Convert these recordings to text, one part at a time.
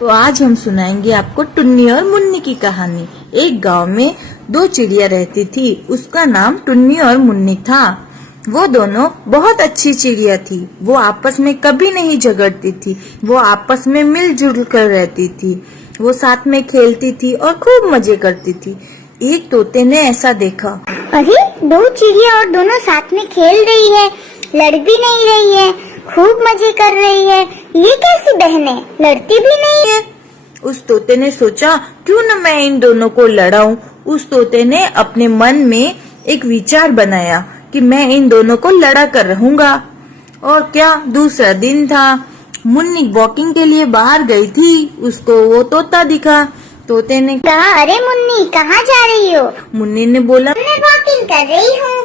तो आज हम सुनाएंगे आपको टुन्नी और मुन्नी की कहानी। एक गांव में दो चिड़िया रहती थी। उसका नाम टुन्नी और मुन्नी था। वो दोनों बहुत अच्छी चिड़िया थी। वो आपस में कभी नहीं झगड़ती थी। वो आपस में मिलजुल कर रहती थी। वो साथ में खेलती थी और खूब मजे करती थी। एक तोते ने ऐसा देखा, अरे दो चिड़िया और दोनों साथ में खेल रही है, लड़ भी नहीं रही है, खूब मजे कर रही है। ये कैसी बहनें, लड़ती भी नहीं है। उस तोते ने सोचा, क्यों न मैं इन दोनों को लड़ाऊं। उस तोते ने अपने मन में एक विचार बनाया कि मैं इन दोनों को लड़ा कर रहूंगा। और क्या, दूसरा दिन था। मुन्नी वॉकिंग के लिए बाहर गई थी। उसको वो तोता दिखा। तोते ने कहा, अरे मुन्नी कहाँ जा रही हो? मुन्नी ने बोला, मैं वॉकिंग कर रही हूँ।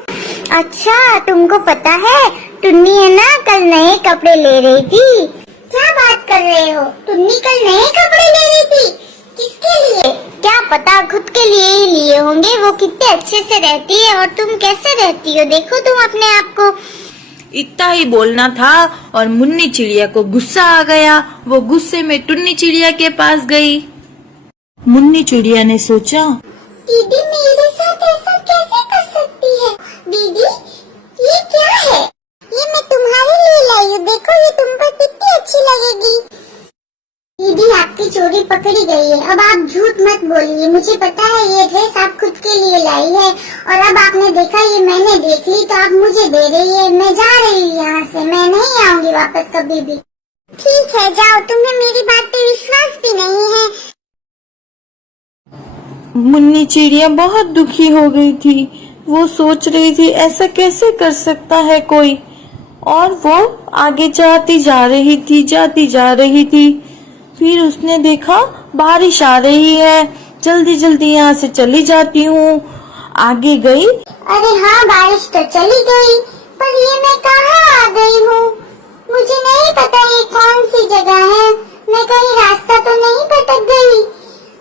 अच्छा, तुमको पता है टुन्नी है ना, कल नए कपड़े ले रही थी। क्या बात कर रहे हो? टुन्नी कल नए कपड़े ले रही थी? किसके लिए? क्या पता, खुद के लिए ही लिए होंगे। वो कितने अच्छे से रहती है और तुम कैसे रहती हो, देखो तुम अपने आप को। इतना ही बोलना था और मुन्नी चिड़िया को गुस्सा आ गया। वो गुस्से में टुन्नी चिड़िया के पास गई। मुन्नी चिड़िया ने सोचा, दीदी मेरे साथ ऐसा कैसे कर सकती है? दीदी ये क्या है? ये मैं तुम्हारे लिए लाई हूँ, देखो ये तुम पर कितनी अच्छी लगेगी। दीदी आपकी चोरी पकड़ी गई है, अब आप झूठ मत बोलिए। मुझे पता है ये ड्रेस आप खुद के लिए लाई है और अब आपने देखा ये मैंने देख ली तो आप मुझे दे रही है। मैं जा रही हूँ यहाँ से, मैं नहीं आऊंगी वापस कभी भी। ठीक है जाओ, तुम्हें मेरी बात पे विश्वास भी नहीं है। मुन्नी चिड़िया बहुत दुखी हो गई थी। वो सोच रही थी ऐसा कैसे कर सकता है कोई। और वो आगे जाती जा रही थी। फिर उसने देखा बारिश आ रही है। जल्दी जल्दी यहाँ से चली जाती हूँ। आगे गई। अरे हाँ, बारिश तो चली गई, पर ये मैं कहाँ आ गई हूँ? मुझे नहीं पता ये कौन सी जगह है। मैं कहीं रास्ता तो नहीं भटक गई?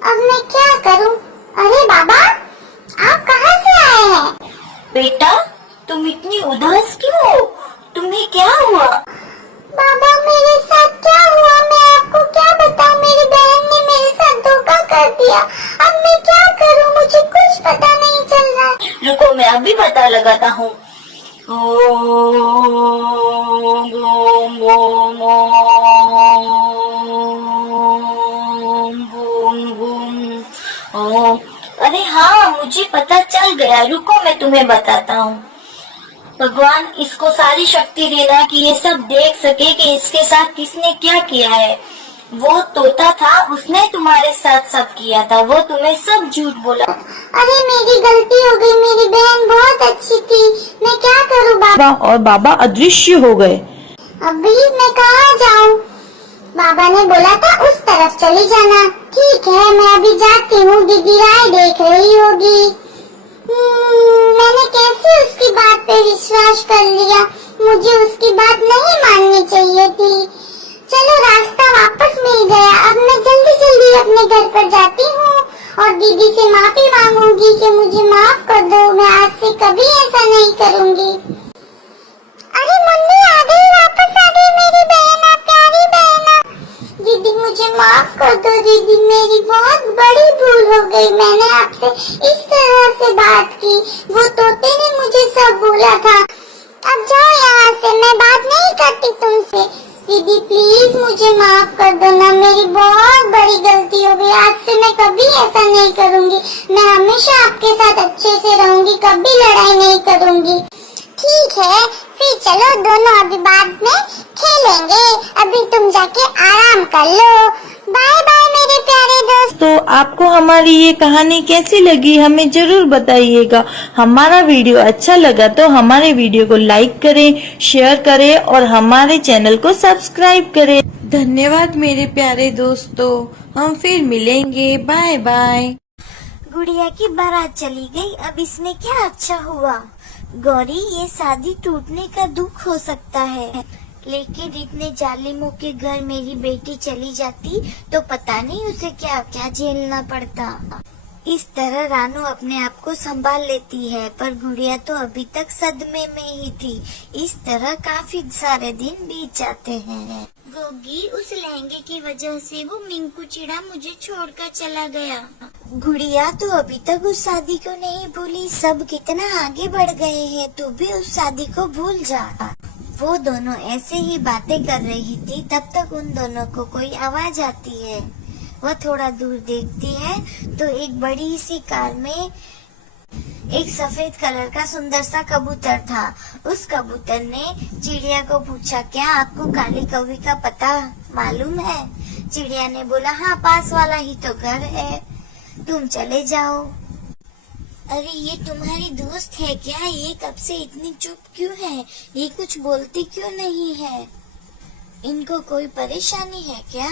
अब मैं क्या करूँ? अरे बाबा, आप कहाँ से आए हैं? बेटा, तुम इतनी उदास क्यों हो? तुम्हें क्या हुआ? बाबा मेरे साथ क्या हुआ मैं आपको क्या बताऊं। मेरी बहन ने मेरे साथ धोखा कर दिया। अब मैं क्या करूं, मुझे कुछ पता नहीं चल रहा। रुको, मैं अभी पता लगाता हूँ। अरे हाँ, मुझे पता चल गया। रुको, मैं तुम्हें बताता हूँ। भगवान इसको सारी शक्ति देना कि ये सब देख सके कि इसके साथ किसने क्या किया है। वो तोता था, उसने तुम्हारे साथ सब किया था। वो तुम्हें सब झूठ बोला। अरे मेरी गलती हो गई, मेरी बहन बहुत अच्छी थी। मैं क्या करूँ बाबा? और बाबा अदृश्य हो गए। अभी मैं कहाँ जाऊँ? बाबा ने बोला था उस तरफ चली जाना। ठीक है, मैं अभी जाती हूँ। दीदी राय देख रही होगी। मैंने कैसे उसकी बात पे विश्वास कर लिया? मुझे उसकी बात नहीं माननी चाहिए थी। चलो, रास्ता वापस मिल गया। अब मैं जल्दी जल्दी अपने घर पर जाती हूँ और दीदी से माफी मांगूंगी कि मुझे माफ कर दो। मैं आज से कभी ऐसा नहीं करूँगी। अरे मुन्नी आ गई, वापस आ गई मेरी बहन, प्यारी बहन। दीदी मुझे माफ कर दो। दीदी मेरी बहुत बड़ी भूल हो गई। मैंने आपसे इस तरह से बात की। वो तोते ने मुझे सब बोला था। अब जाओ यहाँ से, मैं बात नहीं करती तुमसे। दीदी प्लीज मुझे माफ कर दो ना, मेरी बहुत बड़ी गलती हो गई। आज से मैं कभी ऐसा नहीं करूँगी। मैं हमेशा आपके साथ अच्छे से रहूंगी, कभी लड़ाई नहीं करूँगी। ठीक है, फिर चलो दोनों अभी बाद में खेलेंगे। अभी तुम जाके आराम कर लो। बाय बाय मेरे प्यारे दोस्त। तो आपको हमारी ये कहानी कैसी लगी हमें जरूर बताइएगा। हमारा वीडियो अच्छा लगा तो हमारे वीडियो को लाइक करें, शेयर करें और हमारे चैनल को सब्सक्राइब करें। धन्यवाद मेरे प्यारे दोस्तों, हम फिर मिलेंगे। Bye bye. गुड़िया की बारात चली गई, अब इसमें क्या अच्छा हुआ। गौरी, ये शादी टूटने का दुख हो सकता है, लेकिन इतने जालिमों के घर मेरी बेटी चली जाती तो पता नहीं उसे क्या क्या झेलना पड़ता। इस तरह रानू अपने आप को संभाल लेती है, पर गुड़िया तो अभी तक सदमे में ही थी। इस तरह काफी सारे दिन बीत जाते हैं। गोगी, उस लहंगे की वजह से वो मिंकू चिड़ा मुझे छोड़कर चला गया। गुड़िया तो अभी तक उस शादी को नहीं भूली, सब कितना आगे बढ़ गए हैं, तू भी उस शादी को भूल जा। वो दोनों ऐसे ही बातें कर रही थी, तब तक उन दोनों को कोई आवाज आती है। वह थोड़ा दूर देखती है तो एक बड़ी सी कार में एक सफेद कलर का सुंदर सा कबूतर था। उस कबूतर ने चिड़िया को पूछा, क्या आपको काली कौवी का पता मालूम है? चिड़िया ने बोला, हाँ, पास वाला ही तो घर है, तुम चले जाओ। अरे ये तुम्हारी दोस्त है क्या? ये कब से इतनी चुप क्यों है? ये कुछ बोलती क्यों नहीं है? इनको कोई परेशानी है क्या?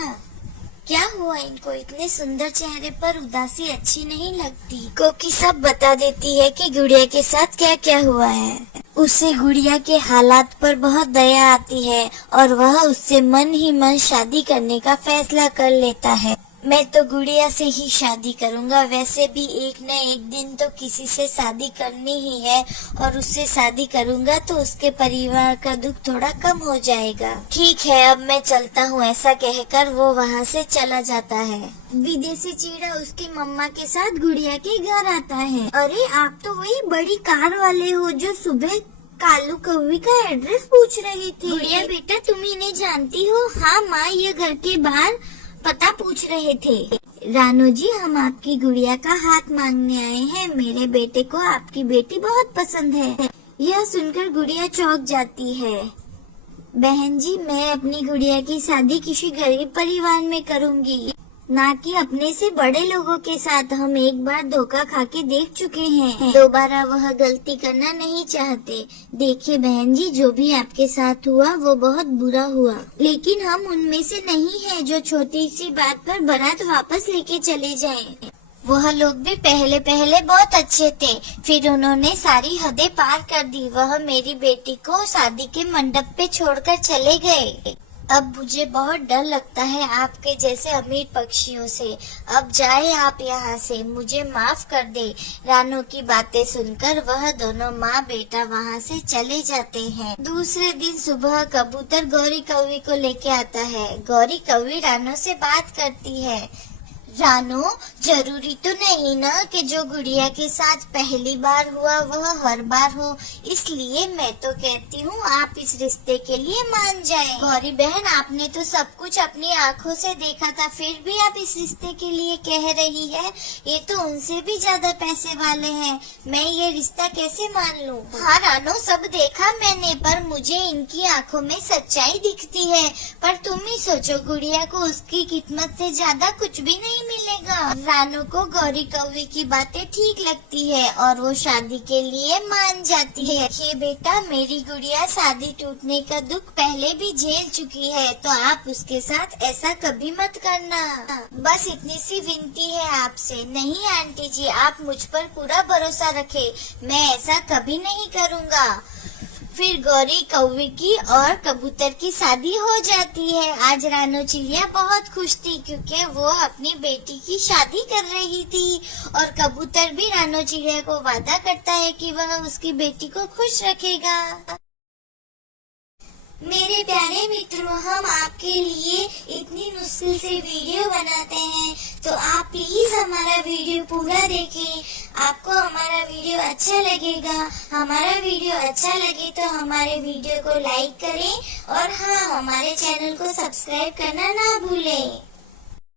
क्या हुआ इनको? इतने सुंदर चेहरे पर उदासी अच्छी नहीं लगती। कोकी सब बता देती है कि गुड़िया के साथ क्या क्या हुआ है। उसे गुड़िया के हालात पर बहुत दया आती है और वह उससे मन ही मन शादी करने का फैसला कर लेता है। मैं तो गुड़िया से ही शादी करूंगा, वैसे भी एक न एक दिन तो किसी से शादी करनी ही है और उससे शादी करूंगा तो उसके परिवार का दुख थोड़ा कम हो जाएगा। ठीक है, अब मैं चलता हूँ, ऐसा कहकर वो वहाँ से चला जाता है। विदेशी चिड़ा उसकी मम्मा के साथ गुड़िया के घर आता है। अरे आप तो वही बड़ी कार वाले हो जो सुबह कालू कौवी का एड्रेस पूछ रही थी। गुड़िया बेटा, तुम इन्हें जानती हो? हाँ माँ, ये घर के बाहर पता पूछ रहे थे। रानू जी, हम आपकी गुड़िया का हाथ मांगने आए हैं। मेरे बेटे को आपकी बेटी बहुत पसंद है। यह सुनकर गुड़िया चौंक जाती है। बहन जी, मैं अपनी गुड़िया की शादी किसी गरीब परिवार में करूंगी, ना कि अपने से बड़े लोगों के साथ। हम एक बार धोखा खा के देख चुके हैं, दोबारा वह गलती करना नहीं चाहते। देखिए बहन जी, जो भी आपके साथ हुआ वो बहुत बुरा हुआ, लेकिन हम उनमें से नहीं हैं जो छोटी सी बात पर बारात वापस लेके चले जाएं। वह लोग भी पहले पहले बहुत अच्छे थे, फिर उन्होंने सारी हदें पार कर दी। वह मेरी बेटी को शादी के मंडप पे छोड़कर चले गए। अब मुझे बहुत डर लगता है आपके जैसे अमीर पक्षियों से। अब जाए आप यहाँ से, मुझे माफ कर दे। रानू की बातें सुनकर वह दोनों माँ बेटा वहाँ से चले जाते हैं। दूसरे दिन सुबह कबूतर गौरी कौवी को लेके आता है। गौरी कौवी रानू से बात करती है। रानू, जरूरी तो नहीं ना कि जो गुड़िया के साथ पहली बार हुआ वह हर बार हो, इसलिए मैं तो कहती हूँ आप इस रिश्ते के लिए मान जाएं। गौरी बहन, आपने तो सब कुछ अपनी आँखों से देखा था, फिर भी आप इस रिश्ते के लिए कह रही है? ये तो उनसे भी ज्यादा पैसे वाले हैं, मैं ये रिश्ता कैसे मान लूँ? हाँ रानू, सब देखा मैंने, पर मुझे इनकी आँखों में सच्चाई दिखती है। पर तुम ही सोचो, गुड़िया को उसकी कीमत से ज्यादा कुछ भी नहीं मिलेगा। रानू को गौरी कौवी की बातें ठीक लगती है और वो शादी के लिए मान जाती है। देखिए बेटा, मेरी गुड़िया शादी टूटने का दुख पहले भी झेल चुकी है, तो आप उसके साथ ऐसा कभी मत करना। बस इतनी सी विनती है आपसे। नहीं आंटी जी, आप मुझ पर पूरा भरोसा रखें, मैं ऐसा कभी नहीं करूँगा। फिर गौरी कौवी की और कबूतर की शादी हो जाती है। आज रानू चिड़िया बहुत खुश थी क्योंकि वो अपनी बेटी की शादी कर रही थी, और कबूतर भी रानू चिड़िया को वादा करता है कि वह उसकी बेटी को खुश रखेगा। मेरे प्यारे मित्रों, हम आपके लिए इतनी मुश्किल से वीडियो बनाते हैं, तो आप प्लीज हमारा वीडियो पूरा देखें। आपको हमारा वीडियो अच्छा लगेगा। हमारा वीडियो अच्छा लगे तो हमारे वीडियो को लाइक करें और हाँ, हमारे चैनल को सब्सक्राइब करना ना भूलें।